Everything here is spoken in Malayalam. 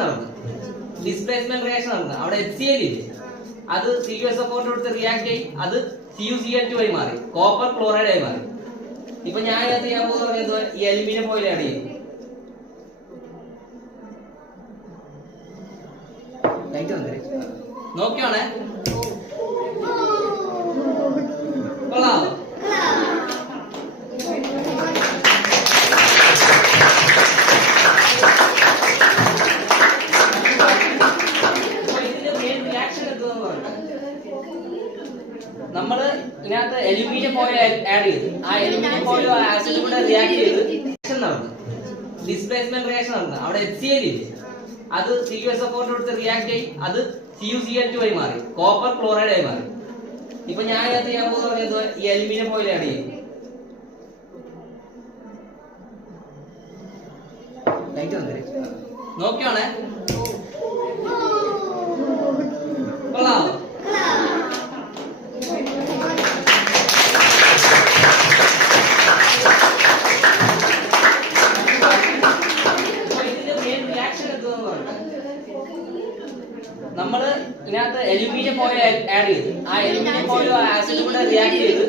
നടന്നു ഡിസ്പ്ലേസ്മെന്റ് റിയാക്ഷൻ നടന്നു അവിടെ HCl ഇല്ലേ അത് CuSO4 കൊടുത്ത് റിയാക്ട് ചെയ്യും അത് CuCl2 ആയി മാറി കോപ്പർ ക്ലോറൈഡ് ആയി മാറി. ഇപ്പൊ ഞാൻ ഇതിനകത്ത് ചെയ്യാൻ പോകുന്നത് ഈ അലുമിനിയം ഫോയിൽ ആഡ് ചെയ്യും. നോക്കിയാണേ കൊള്ളാമോ? നമ്മള് ഇതിനകത്ത് അലുമിനിയം ഫോയിൽ ആഡ് ചെയ്തു. ആ അലുമിനിയം ഫോയിൽ ആസിഡ് കൂടെ റിയാക്ട് ചെയ്ത് നടന്നു ഡിസ്പ്ലേസ്മെന്റ് റിയാക്ഷൻ നടന്നു അവിടെ HCl ഇല്ലേ അത് CuSO4 കൊടുത്ത് റിയാക്ട് ചെയ്യും അത് CuCl2 ആയി മാറി കോപ്പർ ക്ലോറൈഡ് ആയി മാറി. ഇപ്പൊ ഞാൻ ഇതിനകത്ത് ചെയ്യാൻ പോകുന്നത് ഈ അലുമിനിയം ഫോയിൽ ആഡ് ചെയ്യും. നോക്കിയാണേ കൊള്ളാമോ? നമ്മള് ഇതിനകത്ത് അലുമിനിയം ഫോയിൽ ആഡ് ചെയ്തു. ആ അലുമിനിയം ഫോയിൽ ആസിഡ് കൂടെ റിയാക്ട് ചെയ്ത്